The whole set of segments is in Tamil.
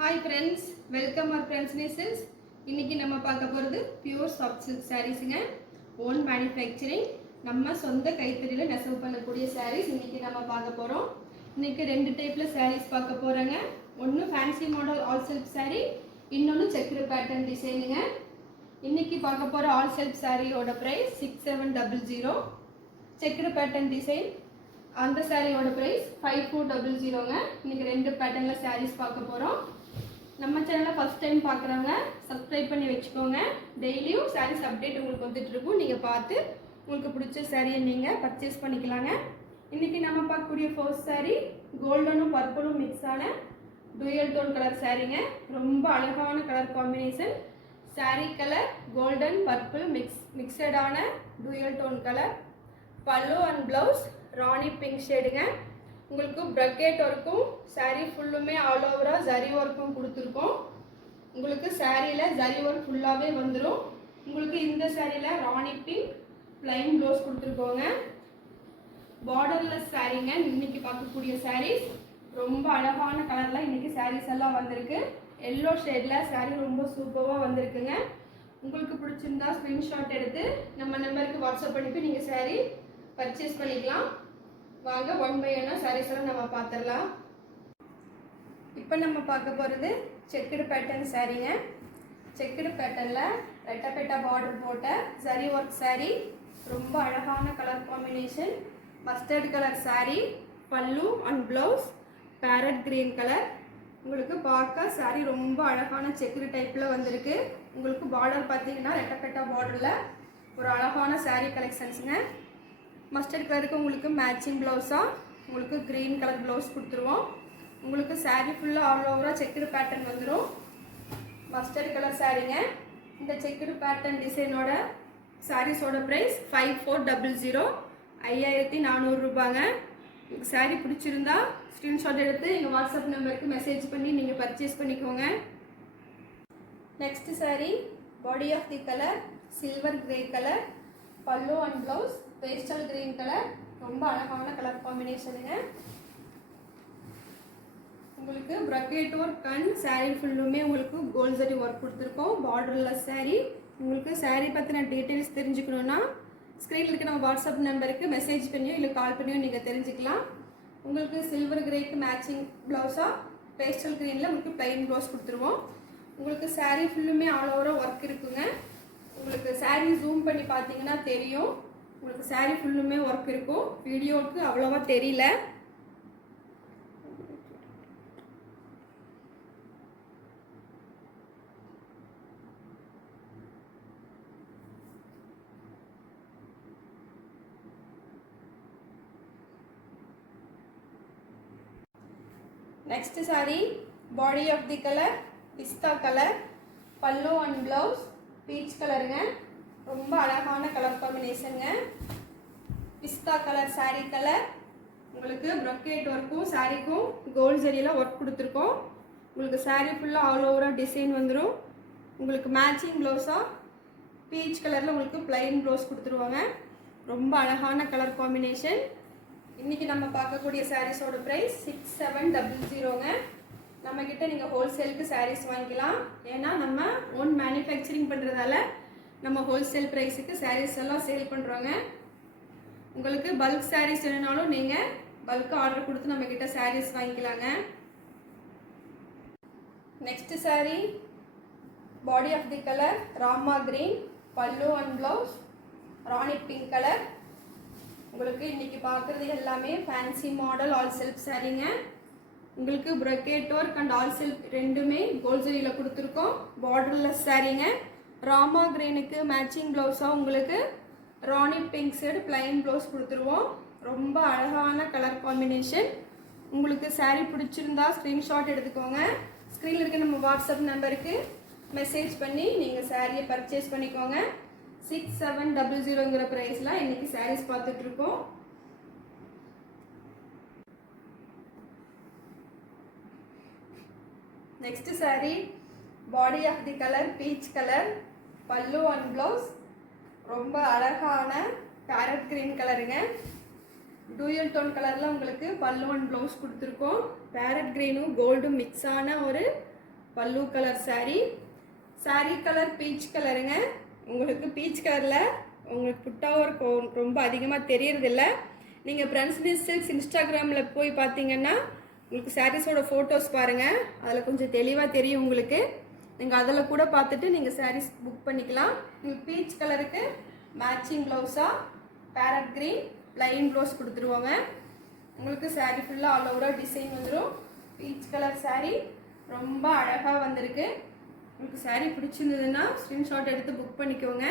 Hi friends, welcome our friends Nessels. இன்னைக்கு நம்ம பார்க்க போறது பியூர் சாஃப்ட் சில்க் சாரீஸ்ங்க. ஓன் மேனுஃபேக்சரிங் நம்ம சொந்த கைத்தறியில நெசவு பண்ணக்கூடிய சாரீஸ் இன்னைக்கு நம்ம பார்க்க போறோம். இன்னைக்கு ரெண்டு டைப்ல சாரீஸ் பார்க்க போறோங்க. ஒன்னு fancy model all silk saree, இன்னொன்னு செக்கர் பேட்டர்ன் டிசைனுங்க. இன்னைக்கு பார்க்க போற ஆல் சில்க் சாரியோட பிரைஸ் 6700. செக்கர் பேட்டர்ன் டிசைன் அந்த சாரியோட பிரைஸ் 5400ங்க. இன்னைக்கு ரெண்டு பேட்டர்ன்ல சாரீஸ் பார்க்க போறோம். நம்ம சேனலை ஃபர்ஸ்ட் டைம் பார்க்குறவங்க சப்ஸ்கிரைப் பண்ணி வச்சுக்கோங்க. டெய்லியும் சாரீஸ் அப்டேட் உங்களுக்கு வந்துட்டு இருக்கும். நீங்கள் பார்த்து உங்களுக்கு பிடிச்ச சாரியை நீங்கள் பர்ச்சேஸ் பண்ணிக்கலாங்க. இன்றைக்கி நம்ம பார்க்கக்கூடிய ஃபர்ஸ்ட் சாரீ கோல்டனும் பர்பிளும் மிக்ஸான டூயல் டோன் கலர் சாரீங்க. ரொம்ப அழகான colour combination. Sari colour golden purple மிக்சடான டூயல் டோன் கலர். பல்லு அண்ட் ப்ளவுஸ் ராணி பிங்க் ஷேடுங்க. உங்களுக்கு ப்ரக்கெட் ஒர்க்கும் சாரீ ஃபுல்லுமே ஆல் ஓவராக ஜரி ஒர்க்கும் கொடுத்துருக்கோம். உங்களுக்கு சாரியில் ஜரி ஒர்க் ஃபுல்லாகவே வந்துடும். உங்களுக்கு இந்த சாரியில் ராணி பிங்க் ப்ளைன் ப்ளவுஸ் கொடுத்துருக்கோங்க. பார்டர்லெஸ் சாரீங்க. இன்னைக்கு பார்க்கக்கூடிய சாரீஸ் ரொம்ப அழகான கலரில் இன்றைக்கி சாரீஸ் எல்லாம் வந்திருக்கு. எல்லோ ஷேடில் சாரீ ரொம்ப சூப்பராக வந்திருக்குங்க. உங்களுக்கு பிடிச்சிருந்தா ஸ்க்ரீன்ஷாட் எடுத்து நம்ம நம்பருக்கு வாட்ஸ்அப் பண்ணிட்டு நீங்கள் சாரீ பர்ச்சேஸ் பண்ணிக்கலாம். வாங்க ஒன் பை ஒன்னா சாரீஸ் எல்லாம் நம்ம பார்த்துடலாம். இப்போ நம்ம பார்க்க போகிறது செக்குடு பேட்டர்ன் சாரீங்க. செக்குடு பேட்டர்னில் ரெட்டப்பேட்டா பார்டர் போட்ட ஜரி ஒர்க் சாரீ. ரொம்ப அழகான colour combination. Mustard colour sari. பல்லு and blouse parrot green colour. உங்களுக்கு பார்க்க சாரீ ரொம்ப அழகான செக்குடு டைப்பில் வந்திருக்கு. உங்களுக்கு பார்டர் பார்த்தீங்கன்னா ரெட்டப்பேட்டா பார்டரில் ஒரு அழகான சாரீ கலெக்ஷன்ஸுங்க. மஸ்டர்ட் கலருக்கு உங்களுக்கு மேட்சிங் ப்ளவுஸாக உங்களுக்கு க்ரீன் கலர் ப்ளவுஸ் கொடுத்துருவோம். உங்களுக்கு சாரீ ஃபுல்லாக ஆல் ஓவராக செக்குடு பேட்டர்ன் வந்துடும். மஸ்டர்ட் கலர் சாரீங்க. இந்த செக்குடு பேட்டர்ன் டிசைனோட சாரீஸோட ப்ரைஸ் 5400, 5400 ரூபாங்க. சாரீ பிடிச்சிருந்தா ஸ்க்ரீன்ஷாட் எடுத்து எங்கள் வாட்ஸ்அப் நம்பருக்கு மெசேஜ் பண்ணி நீங்கள் பர்ச்சேஸ் பண்ணிக்கோங்க. Next sari body of the colour silver grey colour. பல்லு and blouse pastel green colour. ரொம்ப அழகான கலர் காம்பினேஷனுங்க. உங்களுக்கு ப்ரக்கெட் ஒர்க் அண்ட் சாரீ ஃபுல்லுமே உங்களுக்கு கோல்ட் ஜரி ஒர்க் கொடுத்துருக்கோம். பார்டர்லெஸ் சாரீ. உங்களுக்கு சாரீ பற்றின டீட்டெயில்ஸ் தெரிஞ்சுக்கணுன்னா ஸ்க்ரீனில் இருக்க நம்ம வாட்ஸ்அப் நம்பருக்கு மெசேஜ் பண்ணியோ இல்லை கால் பண்ணியோ நீங்கள் தெரிஞ்சுக்கலாம். உங்களுக்கு சில்வர் கிரேக்கு மேட்சிங் ப்ளவுஸாக பேஸ்டல் கிரீனில் உங்களுக்கு ப்ளைன் ப்ளவுஸ் கொடுத்துருவோம். உங்களுக்கு சாரீ ஃபுல்லுமே ஆல் ஓவராக ஒர்க் இருக்குங்க. உங்களுக்கு சாரீ ஜூம் பண்ணி பார்த்தீங்கன்னா தெரியும். உங்களுக்கு சாரீ ஃபுல்லுமே ஒர்க் இருக்கும். வீடியோவுக்கு அவ்வளோவா தெரியல. Next sari body of the colour pista colour. பல்லு அண்ட் ப்ளவுஸ் பீச் கலருங்க. ரொம்ப அழகான கலர் காம்பினேஷனுங்க. Pista colour saree colour. உங்களுக்கு ப்ரக்கெட் ஒர்க்கும் சாரீக்கும் கோல்ட் ஜரியில் ஒர்க் கொடுத்துருக்கோம். உங்களுக்கு சாரீ ஃபுல்லாக ஆல் ஓவராக டிசைன் வந்துடும். உங்களுக்கு மேட்சிங் ப்ளவுஸாக பீச் கலரில் உங்களுக்கு ப்ளைன் ப்ளவுஸ் கொடுத்துருவாங்க. ரொம்ப அழகான கலர் காம்பினேஷன். இன்றைக்கி நம்ம பார்க்கக்கூடிய சாரீஸோட ப்ரைஸ் 6700ங்க. நம்மக்கிட்ட நீங்கள் ஹோல்சேலுக்கு சாரீஸ் வாங்கிக்கலாம். ஏன்னா நம்ம ஓன் மேனுஃபேக்சரிங் பண்ணுறதால நம்ம ஹோல்சேல் ப்ரைஸுக்கு சாரீஸ் எல்லாம் சேல் பண்ணுறோங்க. உங்களுக்கு பல்க் சாரீஸ் வேணுனாலும் நீங்கள் பல்க் ஆர்டர் கொடுத்து நம்மக்கிட்ட சாரீஸ் வாங்கிக்கலாங்க. Next sari body of the colour rama green. பல்லு and blouse rani pink colour. உங்களுக்கு இன்றைக்கி பார்க்குறது எல்லாமே ஃபேன்சி மாடல் ஆல் சில்க் சாரீங்க. உங்களுக்கு brocade work and all silk ரெண்டுமே கோல்ட் ஜரியில் கொடுத்துருக்கோம். பார்டர்லெஸ் சாரீங்க. ராமா கிரீனுக்கு மேட்சிங் ப்ளவுஸாக உங்களுக்கு rani pink side plain blouse கொடுத்துருவோம். ரொம்ப அழகான கலர் காம்பினேஷன். உங்களுக்கு சாரீ பிடிச்சிருந்தா ஸ்க்ரீன்ஷாட் எடுத்துக்கோங்க. ஸ்க்ரீனில் இருக்க நம்ம வாட்ஸ்அப் நம்பருக்கு மெசேஜ் பண்ணி நீங்கள் சாரியை பர்ச்சேஸ் பண்ணிக்கோங்க. 6700ங்கிற ப்ரைஸில் இன்றைக்கி சாரீஸ் பார்த்துட்ருக்கோம். Next sari body of the colour peach colour. பல்லு அண்ட் ப்ளவுஸ் ரொம்ப அழகான பேரட் கிரீன் கலருங்க. டூயல் டோன் கலரில் உங்களுக்கு பல்லு அண்ட் ப்ளவுஸ் கொடுத்துருக்கோம். பேரட் கிரீனும் கோல்டும் மிக்ஸான ஒரு pallu colour saree. saree colour peach கலருங்க. உங்களுக்கு பீச் கலரில் உங்களுக்கு புட்டா ஒர்க் ரொம்ப அதிகமாக தெரியறதில்ல. நீங்கள் பிரின்ஸ்லி சில்க்ஸ் இன்ஸ்டாகிராமில் போய் பார்த்தீங்கன்னா உங்களுக்கு சாரீஸோட ஃபோட்டோஸ் பாருங்கள், அதில் கொஞ்சம் தெளிவாக தெரியும் உங்களுக்கு. நீங்கள் அதில் கூட பார்த்துட்டு நீங்கள் சாரீஸ் புக் பண்ணிக்கலாம். உங்களுக்கு பீச் கலருக்கு மேட்சிங் ப்ளவுஸாக பேரட் க்ரீன் ப்ளைன் ப்ளவுஸ் கொடுத்துருவாங்க. உங்களுக்கு சாரீ ஃபுல்லாக ஆல் ஓவராக டிசைன் வந்துடும். பீச் கலர் சாரீ ரொம்ப அழகாக வந்திருக்கு. உங்களுக்கு சாரீ பிடிச்சிருந்ததுன்னா ஸ்க்ரீன்ஷாட் எடுத்து புக் பண்ணிக்கோங்க.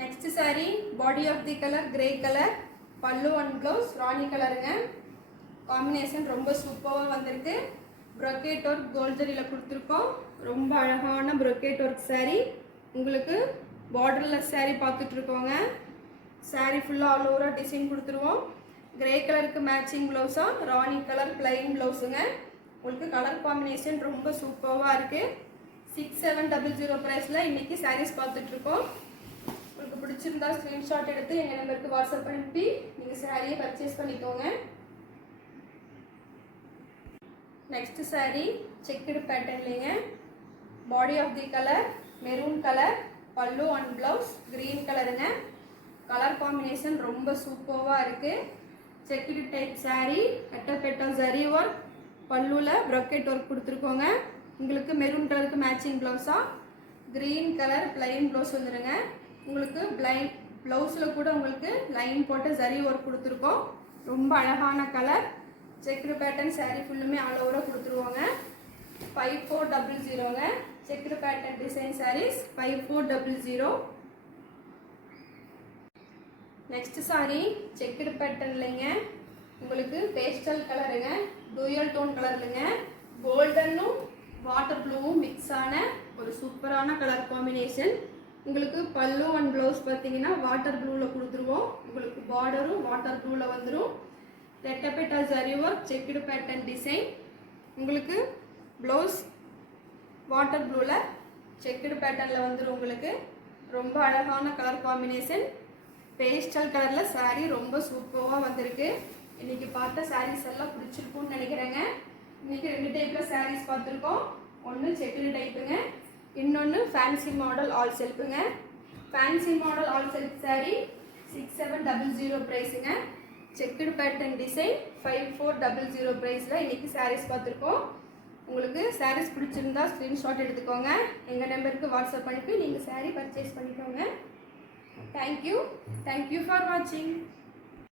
Next sari body of the colour grey colour, பல்லு அண்ட் ப்ளவுஸ் ராணி கலருங்க. காம்பினேஷன் ரொம்ப சூப்பராக வந்திருக்கு. ப்ரொக்கேட் ஒர்க் கோல்ட் ஜரியில் கொடுத்துருக்கோம். ரொம்ப அழகான ப்ரொக்கேட் ஒர்க் சாரீ. உங்களுக்கு பார்டர்லெஸ் சாரீ பார்த்துட்ருக்கோங்க. சாரீ ஃபுல்லாக ஆல் ஓவராக டிசைன் கொடுத்துருவோம். கிரே கலருக்கு மேட்சிங் ப்ளவுஸாக ராணி கலர் பிளைன் ப்ளவுஸுங்க. உங்களுக்கு கலர் காம்பினேஷன் ரொம்ப சூப்பராக இருக்குது. 6700 ப்ரைஸில் இன்றைக்கி சாரீஸ் பார்த்துட்ருக்கோம். உங்களுக்கு பிடிச்சிருந்தா ஸ்க்ரீன்ஷாட் எடுத்து எங்கள் நம்பருக்கு வாட்ஸ்அப் அனுப்பி நீங்கள் சாரியை பர்ச்சேஸ் பண்ணிக்கோங்க. நெக்ஸ்ட் சாரீ செக்குடு பேட்டர்ன்லேங்க. Body of the colour maroon colour, பல்லு அண்ட் ப்ளவுஸ் க்ரீன் கலருங்க. கலர் காம்பினேஷன் ரொம்ப சூப்பராக இருக்குது. செக்குடு டைப் சாரீ, எட்டப்பெட்டா ஜரி ஒர்க், பல்லுவில் ப்ரொக்கெட் ஒர்க் கொடுத்துருக்கோங்க. உங்களுக்கு மெரூன் கலருக்கு மேட்சிங் ப்ளவுஸாக க்ரீன் கலர் பிளைன் ப்ளவுஸ் வந்துடுங்க. உங்களுக்கு ப்ளவுஸில் கூட உங்களுக்கு லைன் போட்டு ஜரி ஒர்க் கொடுத்துருக்கோம். ரொம்ப அழகான கலர். செக்குடு பேட்டர்ன் சாரீ ஃபுல்லுமே ஆல் ஓவராக கொடுத்துருவாங்க. 5400ங்க. Checked pattern design saris 5400. Next sari checked பேட்டர்ன்லைங்க. உங்களுக்கு பேஸ்டல் கலருங்க, டூயல் டோன் கலர்லுங்க. கோல்டனும் வாட்டர் ப்ளூவும் மிக்ஸ் ஆன ஒரு சூப்பரான கலர் காம்பினேஷன். உங்களுக்கு பல்லு அண்ட் ப்ளவுஸ் பார்த்தீங்கன்னா வாட்டர் ப்ளூவில் கொடுத்துருவோம். உங்களுக்கு பார்டரும் வாட்டர் ப்ளூவில் வந்துடும். ரெட்டப்பெட்டா zari work checked pattern design. உங்களுக்கு ப்ளவுஸ் வாட்டர் ப்ளூவில் செக்குடு பேட்டர்னில் வந்துடும். உங்களுக்கு ரொம்ப அழகான கலர் காம்பினேஷன். பேஸ்டல் கலரில் சாரீ ரொம்ப சூப்பராக வந்திருக்கு. இன்றைக்கி பார்த்த சாரீஸ் எல்லாம் பிடிச்சிருக்குன்னு நினைக்கிறேங்க. இன்றைக்கி 2 டைப்பில் சாரீஸ் பார்த்துருக்கோம். ஒன்று செக்குடு டைப்புங்க, இன்னொன்று ஃபேன்சி மாடல் ஆல் செல்ஃபுங்க. Fancy model all self sari 6700 ப்ரைஸுங்க. செக்குடு பேட்டர்ன் டிசைன் 5400 ப்ரைஸில் இன்றைக்கி சாரீஸ் பார்த்துருக்கோம். உங்களுக்கு சாரீஸ் பிடிச்சிருந்தா ஸ்க்ரீன்ஷாட் எடுத்துக்கோங்க. எங்கள் நம்பருக்கு வாட்ஸ்அப் அனுப்பி நீங்கள் சாரீ பர்ச்சேஸ் பண்ணிக்கோங்க. தேங்க்யூ ஃபார் வாட்சிங்.